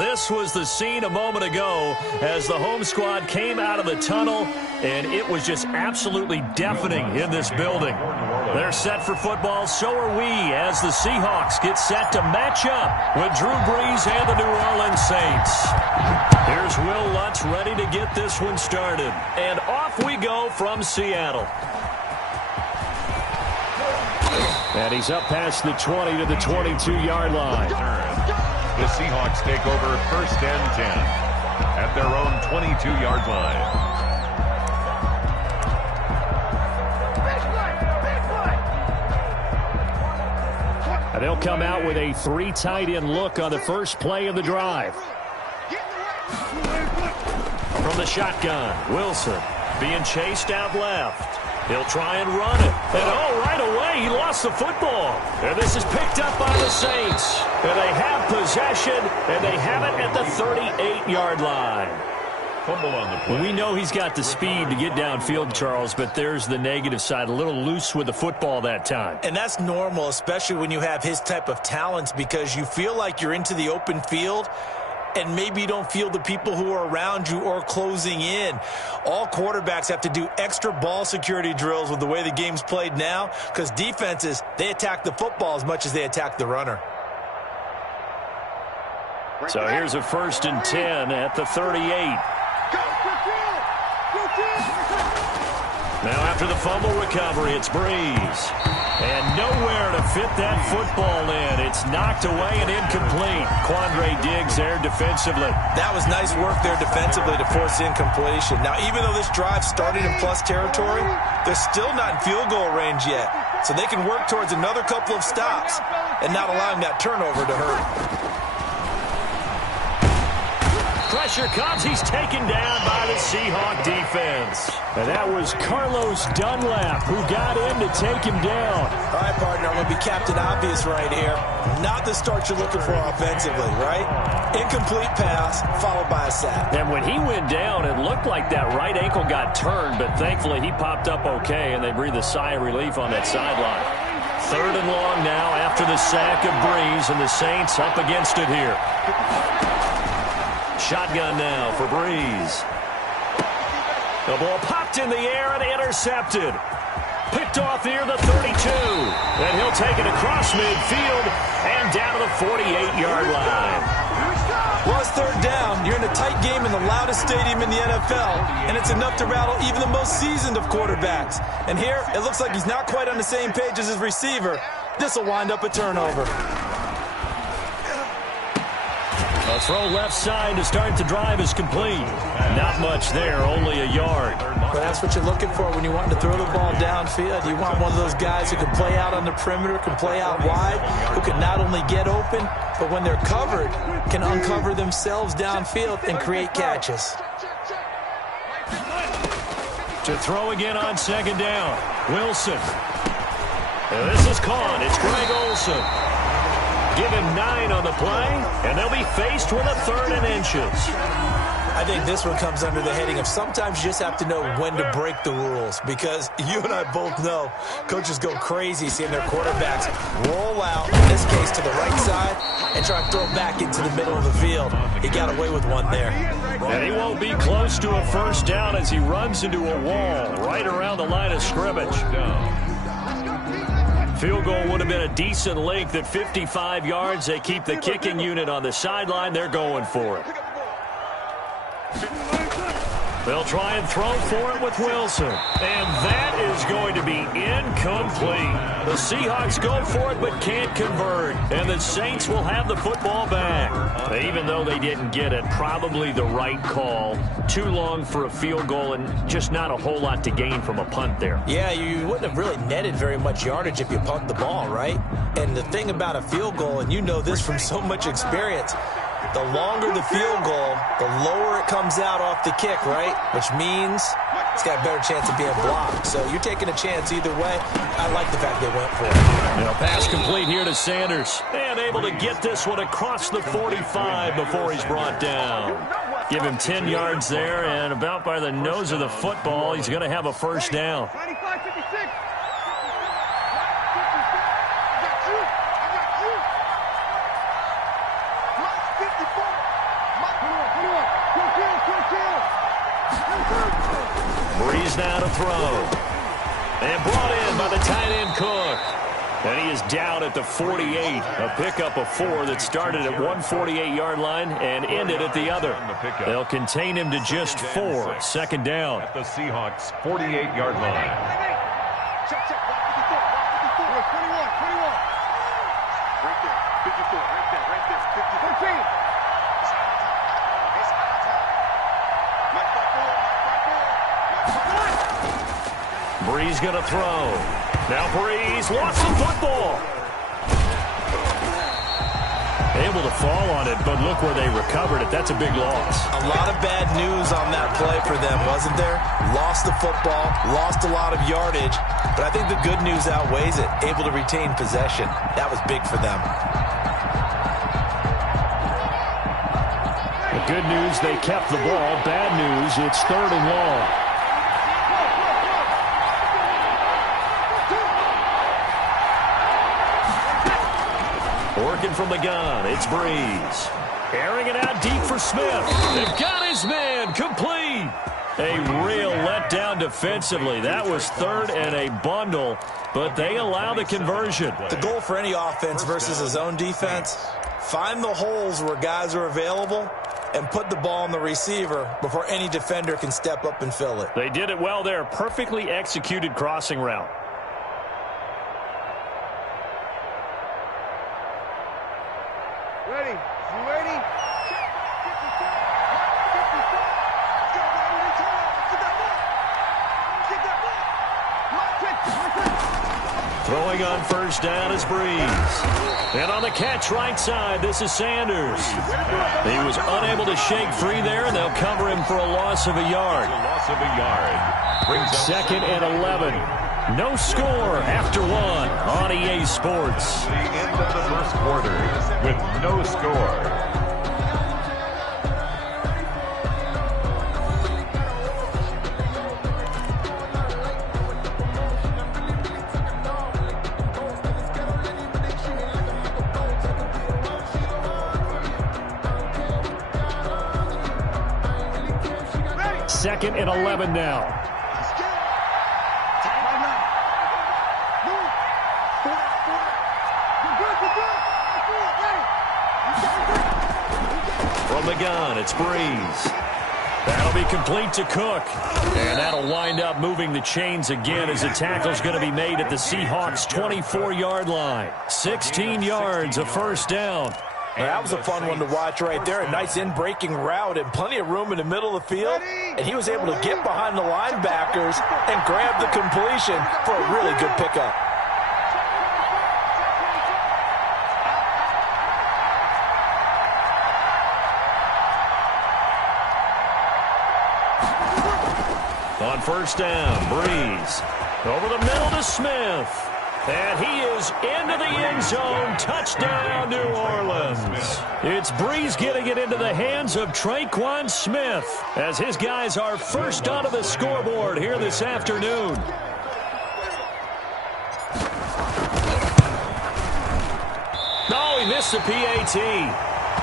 This was the scene a moment ago as the home squad came out of the tunnel, and it was just absolutely deafening in this building. They're set for football, so are we, as the Seahawks get set to match up with Drew Brees and the New Orleans Saints. Here's Will Lutz ready to get this one started. And off we go from Seattle. And he's up past the 20 to the 22-yard line. The Seahawks take over 1st and 10 at their own 22-yard line. They'll come out with a 3 tight end look on the first play of the drive. From the shotgun, Wilson being chased out left. He'll try and run it. And right away, he lost the football. And this is picked up by the Saints. And they have possession, and they have it at the 38-yard line. Fumble on the play. We know he's got the speed to get downfield, Charles, but there's the negative side. A little loose with the football that time. And that's normal, especially when you have his type of talents, because you feel like you're into the open field, and maybe you don't feel the people who are around you or closing in. All quarterbacks have to do extra ball security drills with the way the game's played now, because defenses, they attack the football as much as they attack the runner. So here's a 1st and 10 at the 38. Now after the fumble recovery, it's Brees. And nowhere to fit that football in. It's knocked away and incomplete. Quandre Diggs there defensively. That was nice work there defensively to force incompletion. Now, even though this drive started in plus territory, they're still not in field goal range yet. So they can work towards another couple of stops and not allowing that turnover to hurt. Pressure comes. He's taken down by the Seahawk defense. And that was Carlos Dunlap who got in to take him down. All right, partner, I'm going to be Captain Obvious right here. Not the start you're looking for offensively, right? Incomplete pass followed by a sack. And when he went down, it looked like that right ankle got turned, but thankfully he popped up okay, and they breathed a sigh of relief on that sideline. 3rd and long now after the sack of Brees, and the Saints up against it here. Shotgun now for Brees. The ball popped in the air and intercepted. Picked off near the 32. And he'll take it across midfield and down to the 48-yard line. Well, it's 3rd down. You're in a tight game in the loudest stadium in the NFL, and it's enough to rattle even the most seasoned of quarterbacks. And here, it looks like he's not quite on the same page as his receiver. This will wind up a turnover. A throw left side to start the drive is complete. Not much there, only a yard. Well, that's what you're looking for when you want to throw the ball downfield. You want one of those guys who can play out on the perimeter, can play out wide, who can not only get open, but when they're covered, can uncover themselves downfield and create catches. To throw again on 2nd down, Wilson. And this is caught. It's Greg Olsen. Give him 9 on the play, and they'll be faced with a 3rd and inches. I think this one comes under the heading of sometimes you just have to know when to break the rules, because you and I both know coaches go crazy seeing their quarterbacks roll out, in this case to the right side, and try to throw it back into the middle of the field. He got away with one there. And he won't be close to a 1st down as he runs into a wall right around the line of scrimmage. Field goal would have been a decent length at 55 yards. They keep the kicking unit on the sideline. They're going for it. They'll try and throw for it with Wilson. And that is going to be incomplete. The Seahawks go for it but can't convert. And the Saints will have the football back. Even though they didn't get it, probably the right call. Too long for a field goal and just not a whole lot to gain from a punt there. Yeah, you wouldn't have really netted very much yardage if you punt the ball, right? And the thing about a field goal, and you know this from so much experience, the longer the field goal, the lower it comes out off the kick, right? Which means it's got a better chance of being blocked. So you're taking a chance either way. I like the fact they went for it. Now pass complete here to Sanders. And able to get this one across the 45 before he's brought down. Give him 10 yards there, and about by the nose of the football, he's going to have a 1st down. Breeze now to throw. And brought in by the tight end Cook. And he is down at the 48. A pickup of 4 that started at 148-yard line and ended at the other. They'll contain him to just 4. Second down. At the Seahawks' 48-yard line. Check. 21. Right there. 54. Right there. 13. Breeze going to throw. Now Breeze lost the football. Able to fall on it, but look where they recovered it. That's a big loss. A lot of bad news on that play for them, wasn't there? Lost the football, lost a lot of yardage, but I think the good news outweighs it. Able to retain possession. That was big for them. The good news, they kept the ball. Bad news, it's 3rd and long. Working from the gun, it's Breeze. Airing it out deep for Smith. They've got his man, complete. A real letdown defensively. That was 3rd and a bundle, but they allow the conversion. The goal for any offense versus a zone defense, find the holes where guys are available and put the ball on the receiver before any defender can step up and fill it. They did it well there. Perfectly executed crossing route. Ready? You ready? Throwing on first down is Breeze. And on the catch right side, this is Sanders. He was unable to shake free there, and they'll cover him for a loss of a yard. Second and 11. No score after 1 on EA Sports. The end of the first quarter with no score. Second and 11 now. From the gun, it's Breeze. That'll be complete to Cook. And that'll wind up moving the chains again as the tackle's going to be made at the Seahawks' 24-yard line. 16 yards, a first down. That was a fun one to watch right there. A nice in-breaking route and plenty of room in the middle of the field. And he was able to get behind the linebackers and grab the completion for a really good pickup. On first down, Breeze. Over the middle to Smith. And he is into the end zone. Touchdown, New Orleans. It's Breeze getting it into the hands of Traquan Smith as his guys are first onto the scoreboard here this afternoon. Oh, he missed the PAT.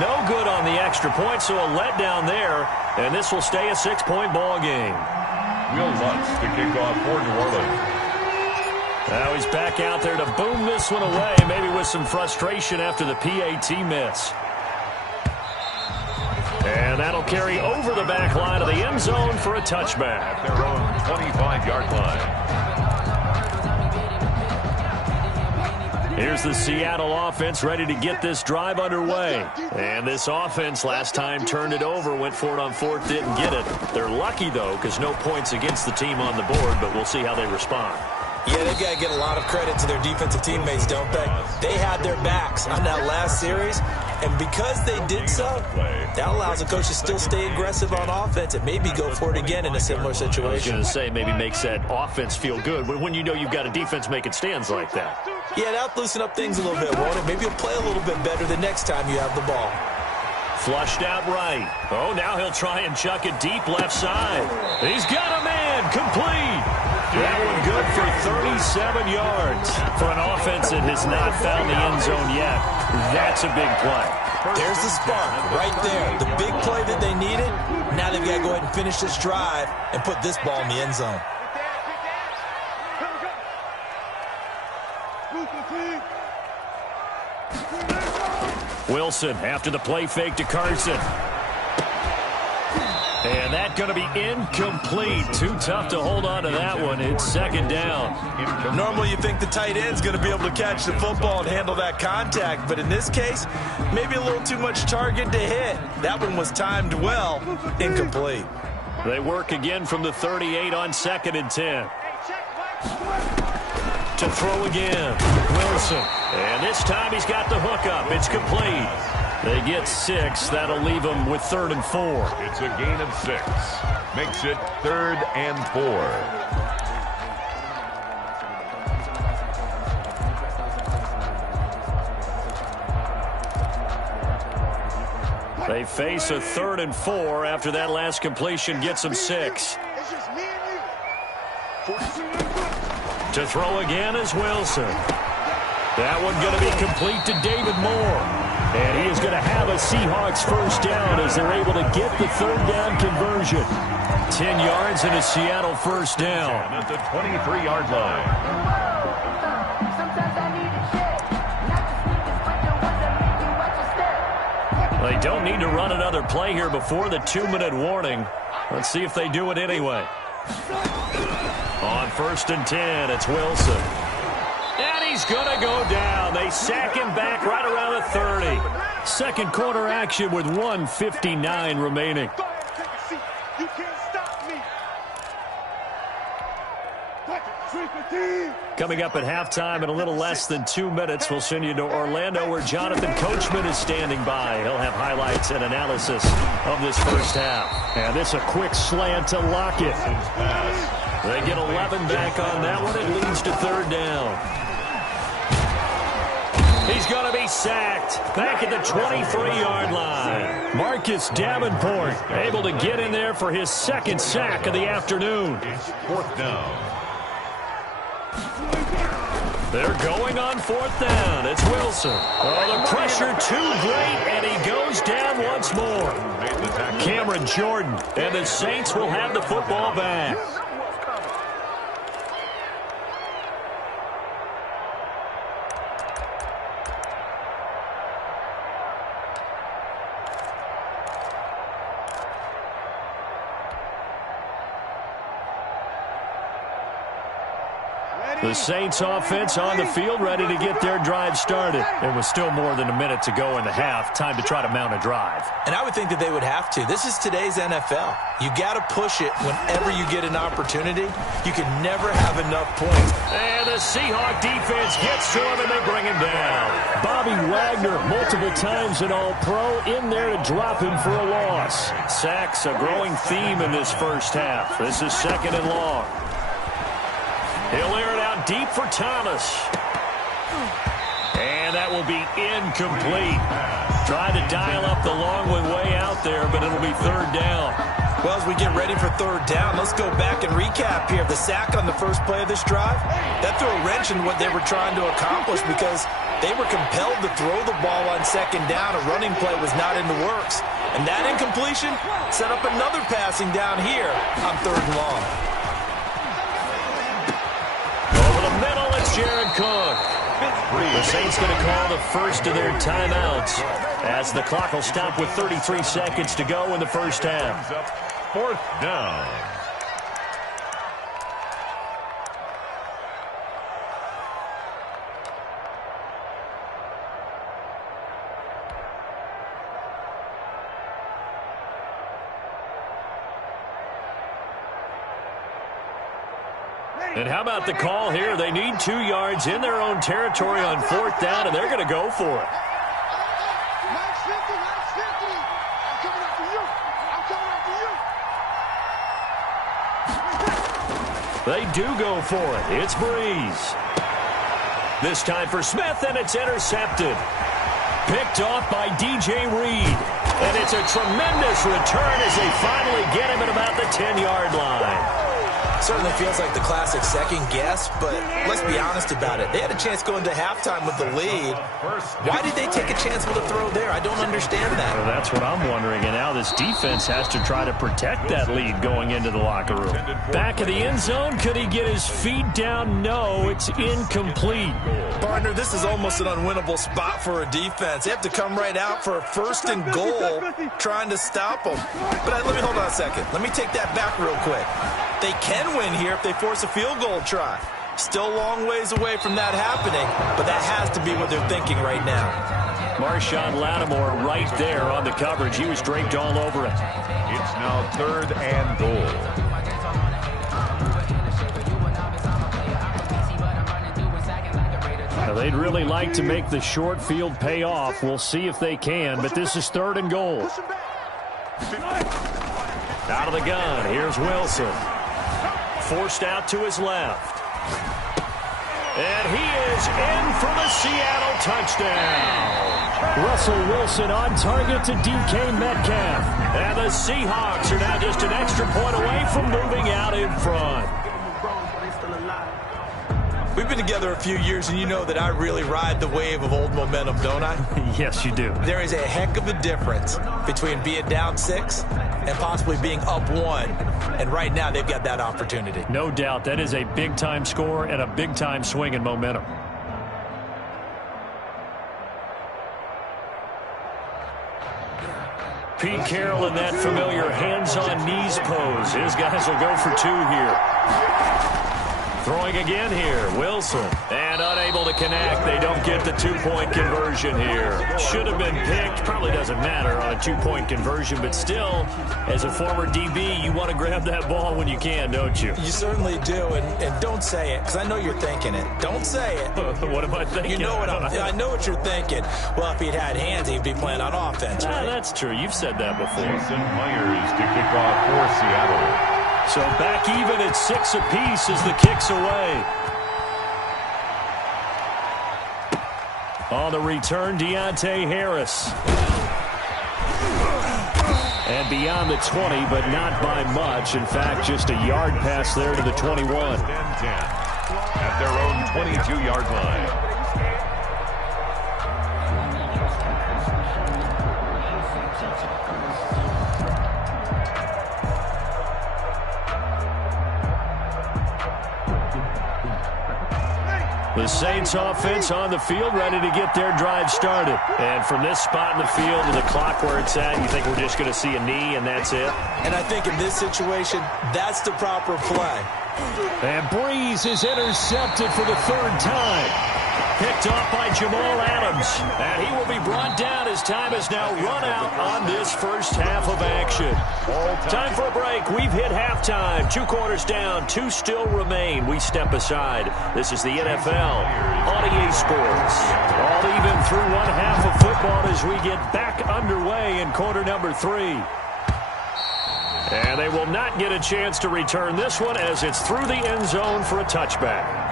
No good on the extra point, so a letdown there. And this will stay a 6-point ball game. Will Lutz to kick off for New Orleans. Now he's back out there to boom this one away, maybe with some frustration after the PAT miss. And that'll carry over the back line of the end zone for a touchback. At their own 25-yard line. Here's the Seattle offense ready to get this drive underway. And this offense last time turned it over, went for it on 4th, didn't get it. They're lucky, though, because no points against the team on the board, but we'll see how they respond. Yeah, they've got to get a lot of credit to their defensive teammates, don't they? They had their backs on that last series, and because they did so, that allows the coach to still stay aggressive on offense and maybe go for it again in a similar situation. I was going to say maybe makes that offense feel good when you know you've got a defense making stands like that. Yeah, that'll loosen up things a little bit, won't it? Maybe you'll play a little bit better the next time you have the ball. Flushed out right. Oh, now he'll try and chuck it deep left side. He's got a man, complete. That one good for 37 yards. For an offense that has not found the end zone yet, that's a big play. There's the spark right there. The big play that they needed. Now they've got to go ahead and finish this drive and put this ball in the end zone. Wilson after the play fake to Carson. And that's going to be incomplete. Too tough to hold on to that one. It's second down. Normally you think the tight end's going to be able to catch the football and handle that contact, but in this case, maybe a little too much target to hit. That one was timed well. Incomplete. They work again from the 38 on 2nd and 10. To throw again, Wilson. And this time he's got the hookup. It's complete. They get 6. That'll leave them with 3rd and 4. It's a gain of 6. Makes it 3rd and 4. They face a 3rd and 4 after that last completion gets them 6. To throw again is Wilson. That one going to be complete to David Moore. And he is going to have a Seahawks first down as they're able to get the 3rd down conversion. 10 yards and a Seattle first down. At the 23-yard line. They don't need to run another play here before the 2-minute warning. Let's see if they do it anyway. On 1st and 10, it's Wilson. And he's going to go down. They sack him back right around the 30. Second quarter action with 1:59 remaining. You can't stop me. Coming up at halftime in a little less than 2 minutes, we'll send you to Orlando where Jonathan Coachman is standing by. He'll have highlights and analysis of this first half. And this a quick slant to Lockett. They get 11 back on that one. It leads to 3rd down. He's going to be sacked back at the 23-yard line. Marcus Davenport able to get in there for his 2nd sack of the afternoon. It's 4th down. They're going on 4th down. It's Wilson. Oh, the pressure too great, and he goes down once more. Cameron Jordan, and the Saints will have the football back. The Saints offense on the field ready to get their drive started. There was still more than a minute to go in the half. Time to try to mount a drive. And I would think that they would have to. This is today's NFL. You got to push it whenever you get an opportunity. You can never have enough points. And the Seahawk defense gets to him and they bring him down. Bobby Wagner, multiple times an All-Pro, in there to drop him for a loss. Sacks a growing theme in this first half. This is 2nd and long. He'll air it out deep for Thomas. And that will be incomplete. Trying to dial up the long one way out there, but it'll be 3rd down. Well, as we get ready for 3rd down, let's go back and recap here. The sack on the first play of this drive, that threw a wrench in what they were trying to accomplish because they were compelled to throw the ball on 2nd down. A running play was not in the works. And that incompletion set up another passing down here on 3rd and long. Middle, it's Jared Cook. The Saints going to call the first of their timeouts as the clock will stop with 33 seconds to go in the first half. 4th down. And how about the call here? They need 2 yards in their own territory on 4th down, and they're going to go for it. Nice 50, nice 50. I'm coming after you. I'm coming after you. They do go for it. It's Breeze. This time for Smith, and it's intercepted. Picked off by DJ Reed. And it's a tremendous return as they finally get him at about the 10-yard line. Certainly feels like the classic second guess, but let's be honest about it. They had a chance going into halftime with the lead. Why did they take a chance with a throw there? I don't understand that. Well, that's what I'm wondering, and now this defense has to try to protect that lead going into the locker room. Back of the end zone, could he get his feet down? No, it's incomplete. Partner, this is almost an unwinnable spot for a defense. They have to come right out for a 1st and goal trying to stop them. But let me hold on a second. Let me take that back real quick. They can win here if they force a field goal try. Still a long ways away from that happening, but that has to be what they're thinking right now. Marshawn Lattimore right there on the coverage. He was draped all over it. It's now 3rd and goal. Now, they'd really like to make the short field pay off. We'll see if they can, but this is 3rd and goal. Out of the gun, here's Wilson. Forced out to his left. And he is in for the Seattle touchdown. Russell Wilson on target to DK Metcalf. And the Seahawks are now just an extra point away from moving out in front. We've been together a few years, and you know that I really ride the wave of old momentum, don't I? Yes, you do. There is a heck of a difference between being down 6 and possibly being up 1. And right now, they've got that opportunity. No doubt. That is a big-time score and a big-time swing in momentum. Pete Carroll in that familiar hands-on-knees pose. His guys will go for 2 here. Throwing again here, Wilson. And unable to connect. They don't get the 2-point conversion here. Should have been picked. Probably doesn't matter on a 2-point conversion, but still, as a former DB, you want to grab that ball when you can, don't you? You certainly do, and don't say it, because I know you're thinking it. Don't say it. What am I thinking? You know what I know what you're thinking. Well, if he'd had hands, he'd be playing on offense, right? That's true. You've said that before. Jason Myers to kick off for Seattle. So back even at 6 apiece as the kick's away. On the return, Deontay Harris. And beyond the 20, but not by much. In fact, just a yard pass there to the 21. At their own 22-yard line. The Saints offense on the field, ready to get their drive started. And from this spot in the field to the clock where it's at, you think we're just going to see a knee and that's it? And I think in this situation, that's the proper play. And Breeze is intercepted for the 3rd time. Picked off by Jamal Adams. And he will be brought down as time has now run out on this first half of action. Time for a break. We've hit halftime. 2 quarters down. 2 still remain. We step aside. This is the NFL on EA Sports. All even through 1 half of football as we get back underway in quarter number 3. And they will not get a chance to return this one as it's through the end zone for a touchback.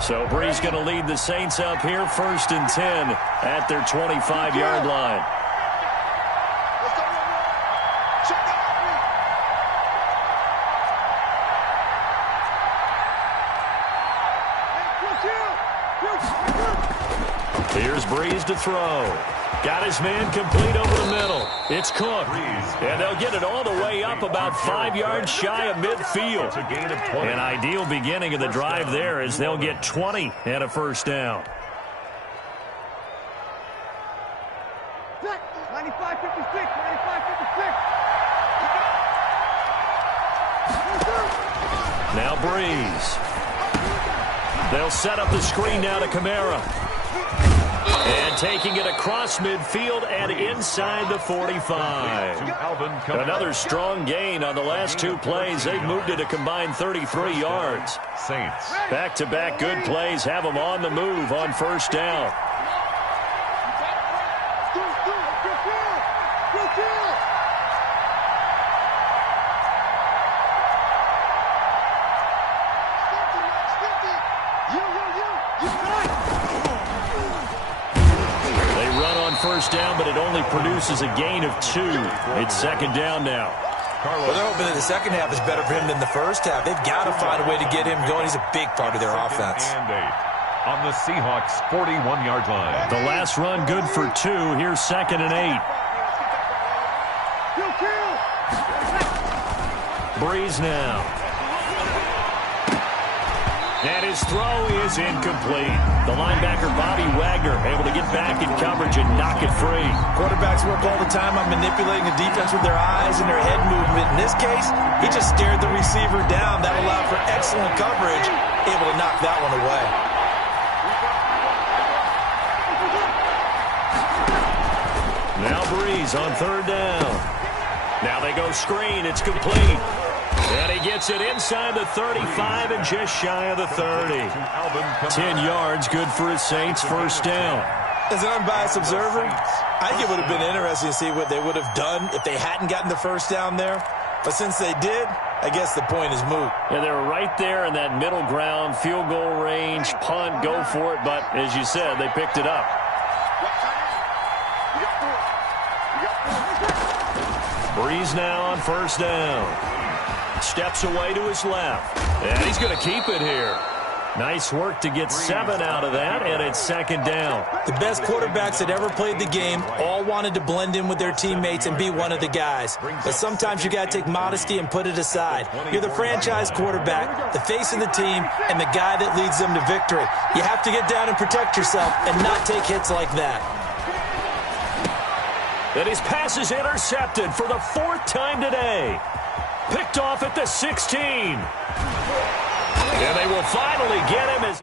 So Breeze going to lead the Saints up here, 1st and 10 at their 25-yard line. Here's Breeze to throw. Got his man complete over the middle. It's Cook. And they'll get it all the way up about 5 yards shy of midfield. An ideal beginning of the drive there as they'll get 20 and a 1st down. 95-56. Now Breeze. They'll set up the screen now to Kamara. And taking it across midfield and inside the 45. Another strong gain on the last 2 plays. They've moved it a combined 33 yards. Saints. Back-to-back good plays have them on the move on 1st down. first down, but it only produces a gain of 2. It's second down now. Well, they're hoping that the second half is better for him than the first half. They've got to find a way to get him going. He's a big part of their offense. And 8 on the Seahawks' 41-yard line. The last run good for 2. Here's second and 8. Breeze now. And his throw is incomplete. The linebacker, Bobby Wagner, able to get back in coverage and knock it free. Quarterbacks work all the time on manipulating the defense with their eyes and their head movement. In this case, he just stared the receiver down. That allowed for excellent coverage, able to knock that one away. Now Breeze on third down. Now they go screen. It's complete. And he gets it inside the 35 and just shy of the 30. 10 yards, good for his Saints, first down. As an unbiased observer, I think it would have been interesting to see what they would have done if they hadn't gotten the first down there. But since they did, I guess the point is moot. Yeah, they were right there in that middle ground, field goal range, punt, go for it. But as you said, they picked it up. Breeze now on first down. Steps away to his left. And he's going to keep it here. Nice work to get 7 out of that, and it's second down. The best quarterbacks that ever played the game all wanted to blend in with their teammates and be one of the guys. But sometimes you got to take modesty and put it aside. You're the franchise quarterback, the face of the team, and the guy that leads them to victory. You have to get down and protect yourself and not take hits like that. And his pass is intercepted for the 4th time today. Picked off at the 16. And they will finally get him as